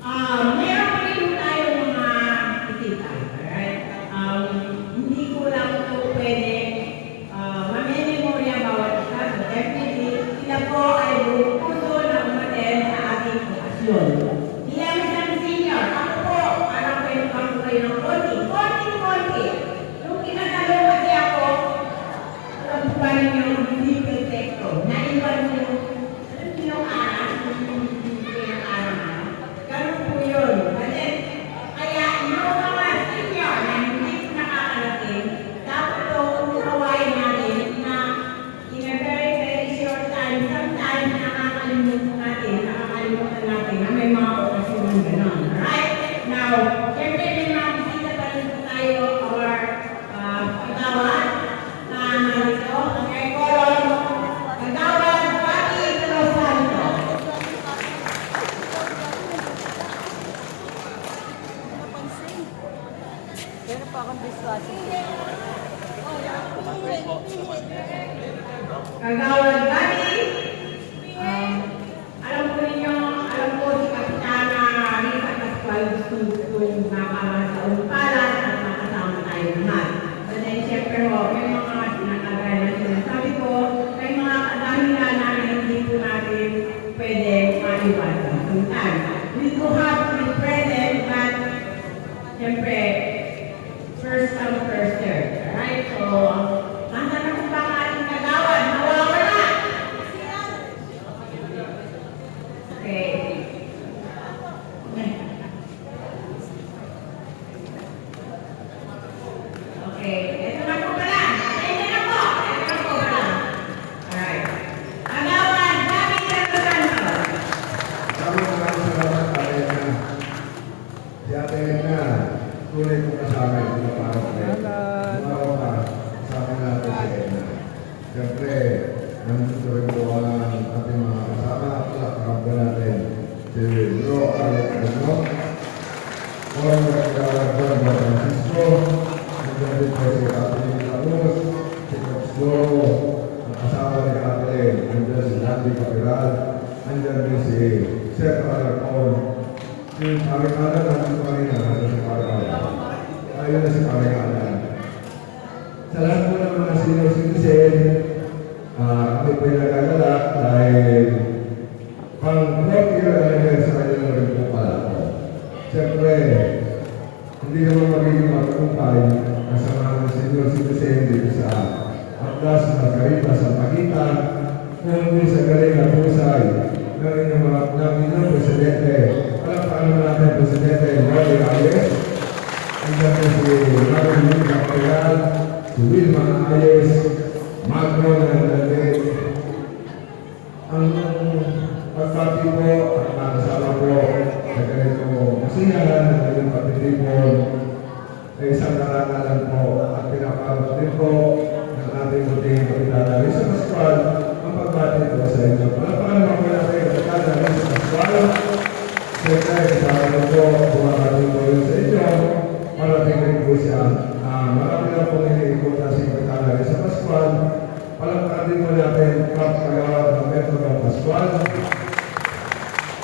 Meron pa rin tayong mga bisita. Alright? Hindi ko lang ito pwede mamememorya bawat isa. So definitely, sila po ay puso na umaten sa ating okasyon. Bilang isang senior, ako po, parang kwento ko kayo ng konti. Nung kinatalo kasi ako, alam po ba ninyo, hindi perfecto. Naiwan mo yung aras, yung aras. Ganun po yun. Kaya yung mga senior na hindi po nakakarating, dapat po unawain natin na in a very, very short time, sometimes nakakalimutan natin na may mga okasyon ng gano'n. Alright? Now, siyempre may mga bisita pa rin po tayo, our kagawad na narito. Okay, Koron, kagawad, Pati de los Santos. Pero pa akong discussing. Kagawad Pati, alam po ninyo, alam po si Kapitana Rita Pascual kung nakakataon pala at nakasama tayo naman. But then, siyempre ho, may mga sinakagaya na sinasabi ko, may mga kadahilan na hindi po natin pwede maiwasan. Sometimes, we do have to be present, but siyempre, first come, first serve. Alright? So, nasaan na po ba ang ating kagawad? Nawawala! Okay. Okay. Ito na po pala. Ito na po. Alright. Kagawad, Pati de los Santos. Maraming salamat Ate Edna. Si Ate Edna, tunay kong kasama yung mga parang Umaraw ka, kasama natin si Edna. Siyempre, nandito rin po ang ating mga kasama. Kalakakaba natin si Bro Alex Edno, former Kagawad Don Francisco, nandiyan din po si Ate Nita Luz, si Coach Doro, ang kasama ni Ate, nandiyan si Landy Capiral, nandiyan din si Seth Alarcon, si Parikalan, nandito kanina, nandiyan si Parikalan. Ayun na si Parikalan. Sa lahat po ng mga senior citizen, kami po yung nagagalak dahil pang 4th year anniversary na rin po pala ako. Siyempre, hindi naman magiging matagumpay kasama ng senior citizen dito sa Atlas Margarita sa Magita, kundi sa galing at husay ng inyong presidente. Palakpakan naman natin presidente Roy Reyes, nandiyan po si Marilyn Capital, si Wilma Ayes, Magno Nandale. Ang pagpati po at nakasama po sa ganito masihan ng inyong patitipon ay isang karangalan po at pinaparot din po ng ating buting Kapitana Risa Pascual ang pagpati po sa inyo. Palakpakan naman po natin Kapitana Risa Pascual. Siyempre, kasama po bumabati po yun sa inyo. Parating rin po siya. Marami na pong iniikutan si Kapitana Risa Pascual. Palakpakan din po natin Kagawad ng Metro ng Pascual.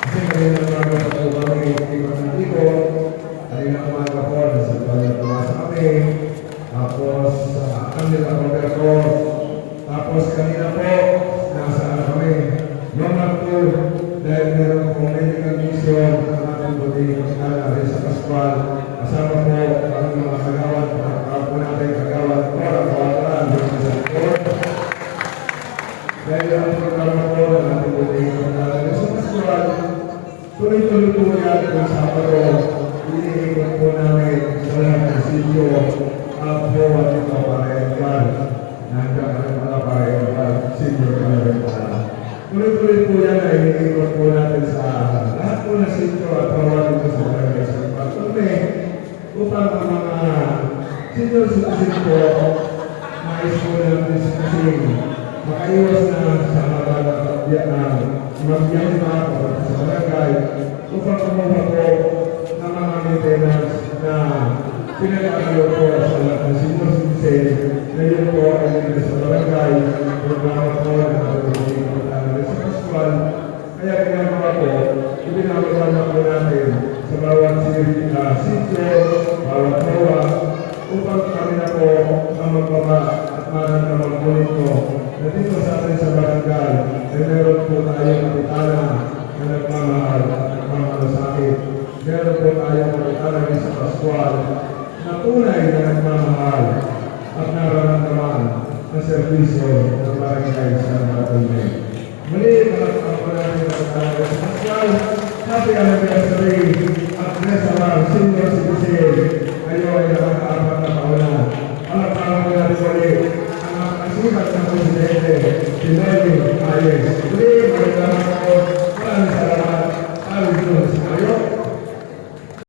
Kasi kanina umaga pa po kami ikot ng ikot. Kanina umaga po, nasa tuwalya tumasa kami. Tapos, kanila Roberto. Tapos kanina po, nasa kami. Yung tour, dahil meron pong medical mission ng ating buting Kapitana Risa Pascual. Kasama po ang mga kagawad, po natin kagawad ko, ang kawalan, dito sa court. Dahil ang programa po ng ating buting Kapitana Risa Pascual, tuloy-tuloy po yan kung Sabado, iniikot po namin sa lahat ng sityo at po at ito para Edgar. Nandiyan ka rin pala para Edgar, sityo ka na rin pala. Tuloy-tuloy po yan na iniikot po natin sa lahat po ng sityo at pawag ito sa barangay sa Patuloy upang ang mga senior citizen po nais po natin citizen makaiwas na sa magbiyahe na sa barangay upang kumuha po ng mga maintenance na pinag-agayo po sa lahat ng senior citizen na yun po ay sa barangay programa po ng Kapitana Risa Pascual. Kaya ginagawa po, ibinagawa na po natin sa bawat sityo, bawat hawa, upang